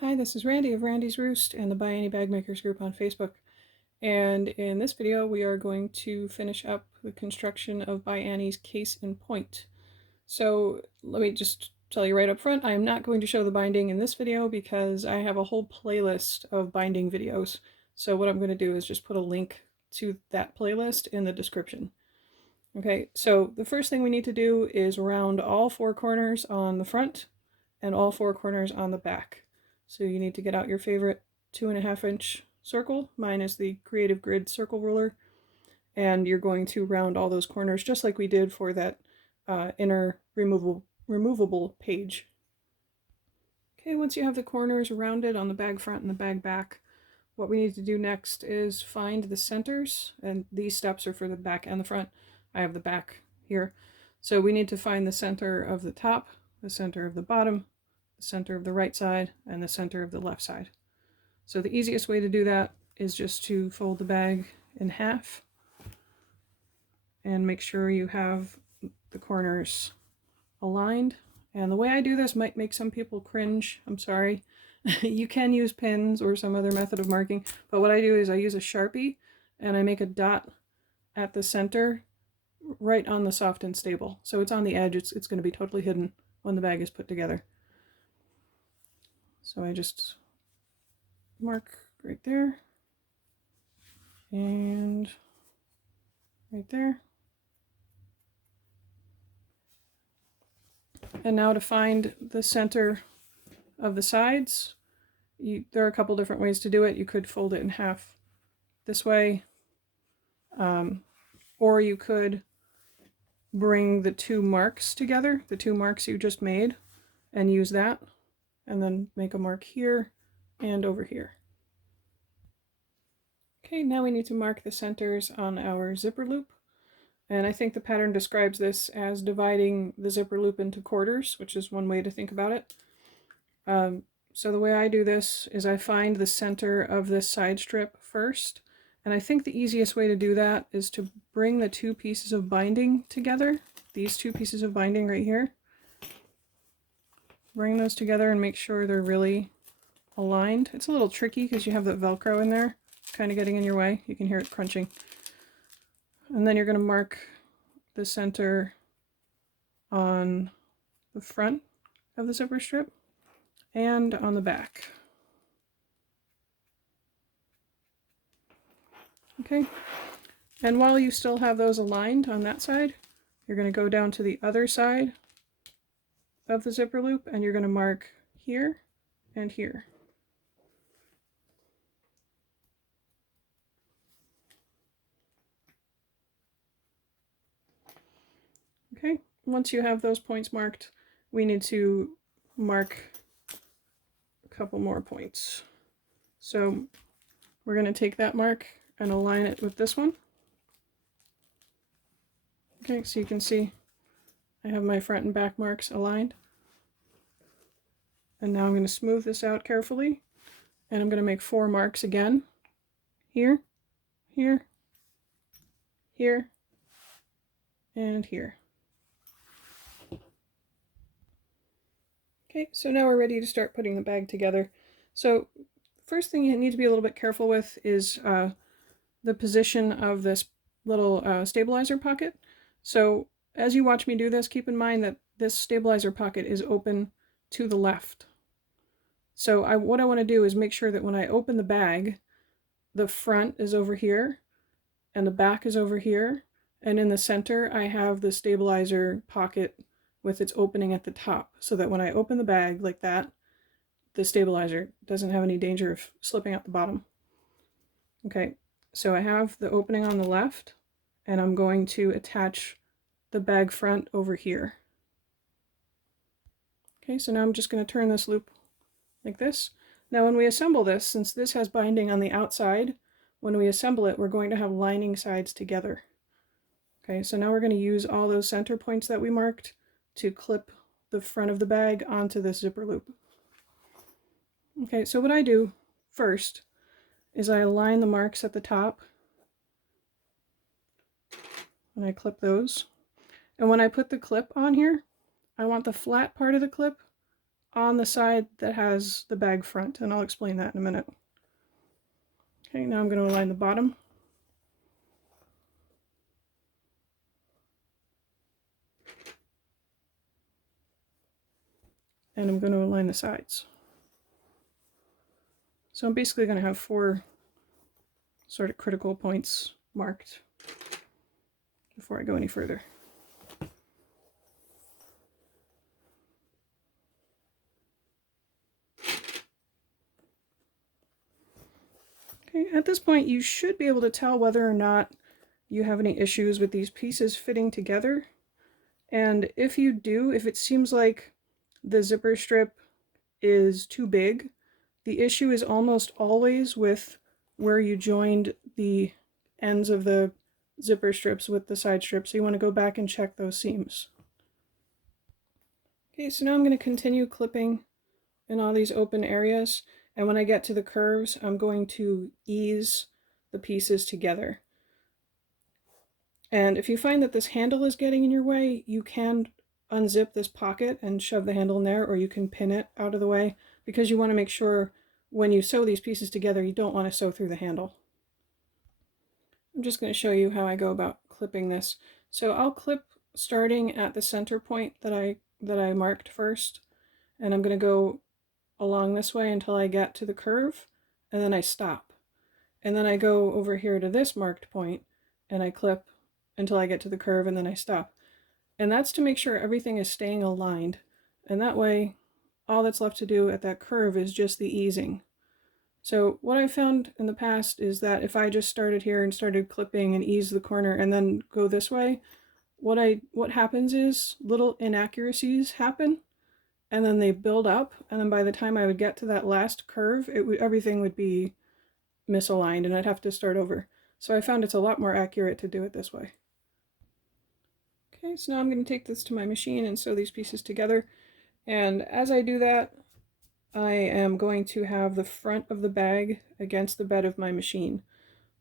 Hi, this is Randy of Randy's Roost and the ByAnnie Bag Makers group on Facebook. And in this video, we are going to finish up the construction of ByAnnie's case and point. So let me just tell you right up front, I am not going to show the binding in this video because I have a whole playlist of binding videos. So what I'm going to do is just put a link to that playlist in the description. Okay, so the first thing we need to do is round all four corners on the front and all four corners on the back. So you need to get out your favorite 2.5 inch circle. Mine is the Creative Grid circle ruler. And you're going to round all those corners just like we did for that inner removable page. Okay, once you have the corners rounded on the bag front and the bag back, what we need to do next is find the centers, and these steps are for the back and the front. I have the back here. So we need to find the center of the top, the center of the bottom, the center of the right side, and the center of the left side. So the easiest way to do that is just to fold the bag in half and make sure you have the corners aligned. And the way I do this might make some people cringe, I'm sorry. You can use pins or some other method of marking, but what I do is I use a Sharpie and I make a dot at the center right on the soft and stable. So it's on the edge, it's going to be totally hidden when the bag is put together. So I just mark right there and right there. And now to find the center of the sides, there are a couple different ways to do it. You could fold it in half this way, or you could bring the two marks together, the two marks you just made, and use that, and then make a mark here and over here. Okay, now we need to mark the centers on our zipper loop. And I think the pattern describes this as dividing the zipper loop into quarters, which is one way to think about it. So the way I do this is I find the center of this side strip first, and I think the easiest way to do that is to bring the two pieces of binding together, these two pieces of binding right here. Bring those together and make sure they're really aligned. It's a little tricky because you have that Velcro in there, kind of getting in your way. You can hear it crunching. And then you're going to mark the center on the front of the zipper strip and on the back. Okay, and while you still have those aligned on that side, you're going to go down to the other side of the zipper loop and you're going to mark here and here. Okay, once you have those points marked, we need to mark a couple more points. So we're going to take that mark and align it with this one. Okay, so you can see I have my front and back marks aligned. And now I'm going to smooth this out carefully, and I'm going to make 4 marks again. Here, here, here, and here. Okay, so now we're ready to start putting the bag together. So first thing you need to be a little bit careful with is the position of this little stabilizer pocket. So as you watch me do this, keep in mind that this stabilizer pocket is open to the left. So what I want to do is make sure that when I open the bag, the front is over here and the back is over here, and in the center I have the stabilizer pocket with its opening at the top, so that when I open the bag like that, the stabilizer doesn't have any danger of slipping out the bottom. Okay, so I have the opening on the left, and I'm going to attach the bag front over here. Okay, so now I'm just going to turn this loop like this. Now when we assemble this, since this has binding on the outside, when we assemble it, we're going to have lining sides together. Okay, so now we're going to use all those center points that we marked to clip the front of the bag onto this zipper loop. Okay, so what I do first is I align the marks at the top, and I clip those. And when I put the clip on here, I want the flat part of the clip on the side that has the bag front, and I'll explain that in a minute. Okay, now I'm going to align the bottom. And I'm going to align the sides. So I'm basically going to have 4 sort of critical points marked before I go any further. Okay, at this point you should be able to tell whether or not you have any issues with these pieces fitting together. And if you do, if it seems like the zipper strip is too big, the issue is almost always with where you joined the ends of the zipper strips with the side strips. So you want to go back and check those seams. Okay, so now I'm going to continue clipping in all these open areas. And when I get to the curves, I'm going to ease the pieces together. And if you find that this handle is getting in your way, you can unzip this pocket and shove the handle in there, or you can pin it out of the way, because you want to make sure when you sew these pieces together, you don't want to sew through the handle. I'm just going to show you how I go about clipping this. So I'll clip starting at the center point that I marked first, and I'm going to go along this way until I get to the curve, and then I stop. And then I go over here to this marked point, and I clip until I get to the curve, and then I stop. And that's to make sure everything is staying aligned. And that way, all that's left to do at that curve is just the easing. So what I've found in the past is that if I just started here and started clipping and ease the corner and then go this way, what happens is little inaccuracies happen, and then they build up, and then by the time I would get to that last curve, everything would be misaligned and I'd have to start over. So I found it's a lot more accurate to do it this way. Okay, so now I'm going to take this to my machine and sew these pieces together. And as I do that, I am going to have the front of the bag against the bed of my machine.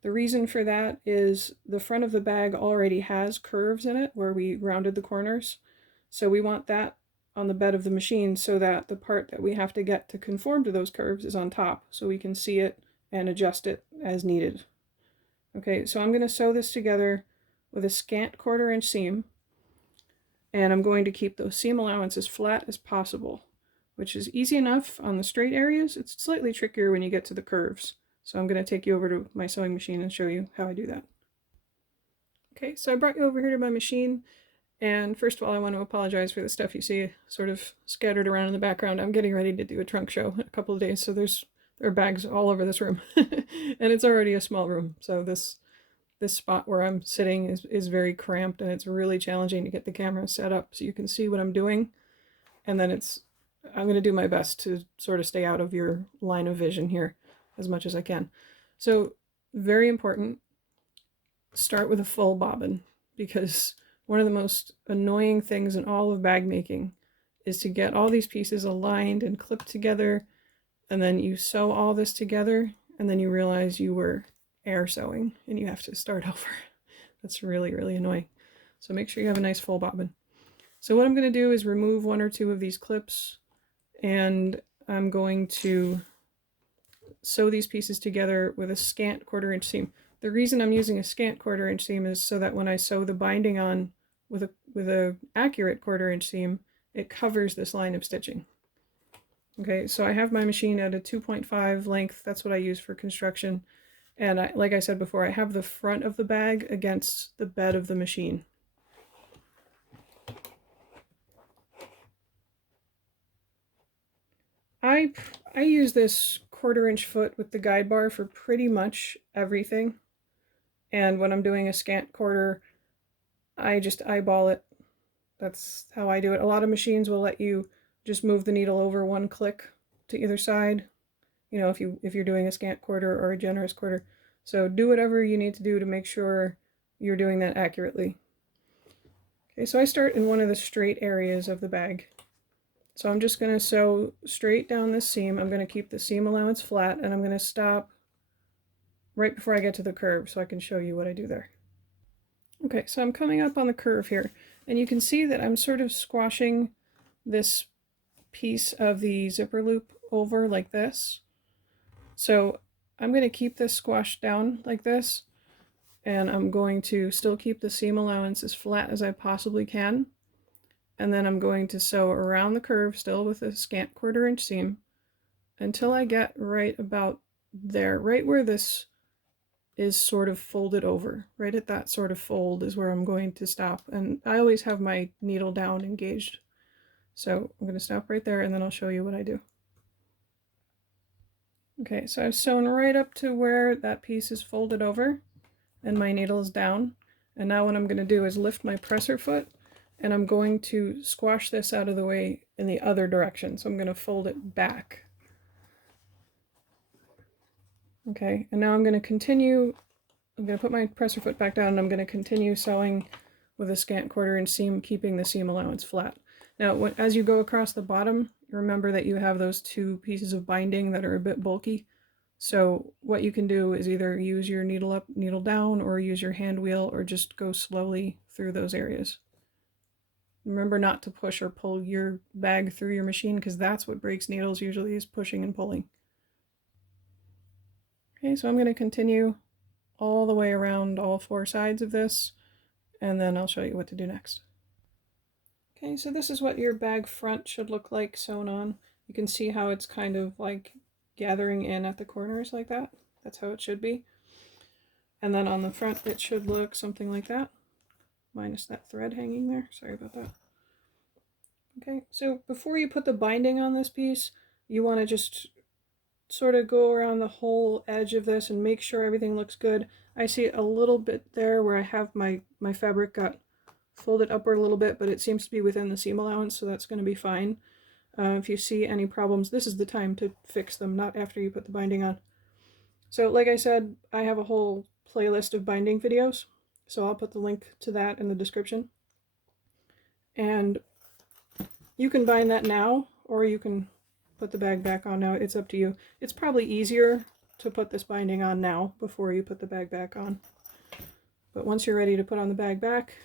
The reason for that is the front of the bag already has curves in it where we rounded the corners. So we want that on the bed of the machine so that the part that we have to get to conform to those curves is on top, so we can see it and adjust it as needed. Okay, so I'm going to sew this together with a scant 1/4 inch seam, and I'm going to keep those seam allowance as flat as possible, which is easy enough on the straight areas. It's slightly trickier when you get to the curves. So I'm going to take you over to my sewing machine and show you how I do that. Okay, so I brought you over here to my machine, and first of all I want to apologize for the stuff you see sort of scattered around in the background. I'm getting ready to do a trunk show in a couple of days, so there are bags all over this room. And it's already a small room, so this spot where I'm sitting is very cramped, and it's really challenging to get the camera set up so you can see what I'm doing. And then I'm going to do my best to sort of stay out of your line of vision here as much as I can. So very important, start with a full bobbin, because one of the most annoying things in all of bag making is to get all these pieces aligned and clipped together, and then you sew all this together and then you realize you were air sewing and you have to start over. That's really, really annoying. So make sure you have a nice full bobbin. So what I'm going to do is remove 1 or 2 of these clips, and I'm going to sew these pieces together with a scant 1/4 inch seam. The reason I'm using a scant 1/4 inch seam is so that when I sew the binding on with a accurate 1/4 inch seam, it covers this line of stitching. Okay, so I have my machine at a 2.5 length. That's what I use for construction. And like I said before, I have the front of the bag against the bed of the machine. I use this 1/4 inch foot with the guide bar for pretty much everything. And when I'm doing a scant 1/4, I just eyeball it. That's how I do it. A lot of machines will let you just move the needle over 1 click to either side, you know, if you're doing a scant 1/4 or a generous 1/4. So do whatever you need to do to make sure you're doing that accurately. Okay, so I start in one of the straight areas of the bag. So I'm just going to sew straight down this seam. I'm going to keep the seam allowance flat, and I'm going to stop right before I get to the curve so I can show you what I do there. Okay, so I'm coming up on the curve here, and you can see that I'm sort of squashing this piece of the zipper loop over like this. So I'm going to keep this squashed down like this, and I'm going to still keep the seam allowance as flat as I possibly can. And then I'm going to sew around the curve still with a scant 1/4 inch seam until I get right about there, right where this is sort of folded over. Right at that sort of fold is where I'm going to stop. And I always have my needle down engaged. So I'm going to stop right there and then I'll show you what I do. Okay, so I've sewn right up to where that piece is folded over and my needle is down. And now what I'm going to do is lift my presser foot and I'm going to squash this out of the way in the other direction. So I'm going to fold it back. Okay, and now I'm going to continue. I'm going to put my presser foot back down and I'm going to continue sewing with a scant 1/4 inch seam, keeping the seam allowance flat. Now, as you go across the bottom, remember that you have those 2 pieces of binding that are a bit bulky. So what you can do is either use your needle up, needle down, or use your hand wheel, or just go slowly through those areas. Remember not to push or pull your bag through your machine, because that's what breaks needles usually, is pushing and pulling. Okay, so I'm going to continue all the way around all 4 sides of this, and then I'll show you what to do next. Okay, so this is what your bag front should look like sewn on. You can see how it's kind of like gathering in at the corners like that. That's how it should be. And then on the front it should look something like that, minus that thread hanging there. Sorry about that. Okay, so before you put the binding on this piece, you want to just sort of go around the whole edge of this and make sure everything looks good. I see a little bit there where I have my fabric got folded upward a little bit, but it seems to be within the seam allowance, so that's going to be fine. If you see any problems, this is the time to fix them, not after you put the binding on. So like I said, I have a whole playlist of binding videos, so I'll put the link to that in the description. And you can bind that now, or you can put the bag back on now. It's up to you. It's probably easier to put this binding on now before you put the bag back on. But once you're ready to put on the bag back,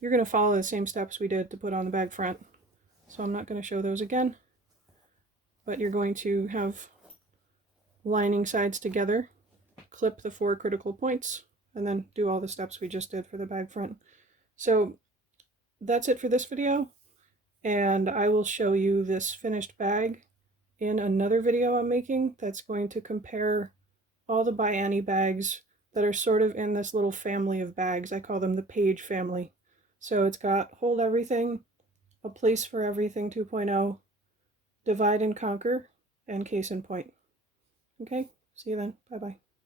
you're going to follow the same steps we did to put on the bag front. So I'm not going to show those again, but you're going to have lining sides together, clip the 4 critical points, and then do all the steps we just did for the bag front. So that's it for this video, and I will show you this finished bag in another video I'm making that's going to compare all the ByAnnie bags that are sort of in this little family of bags. I call them the page family. So it's got Hold Everything, A Place for Everything 2.0, Divide and Conquer, and Case in Point. Okay, see you then. Bye-bye.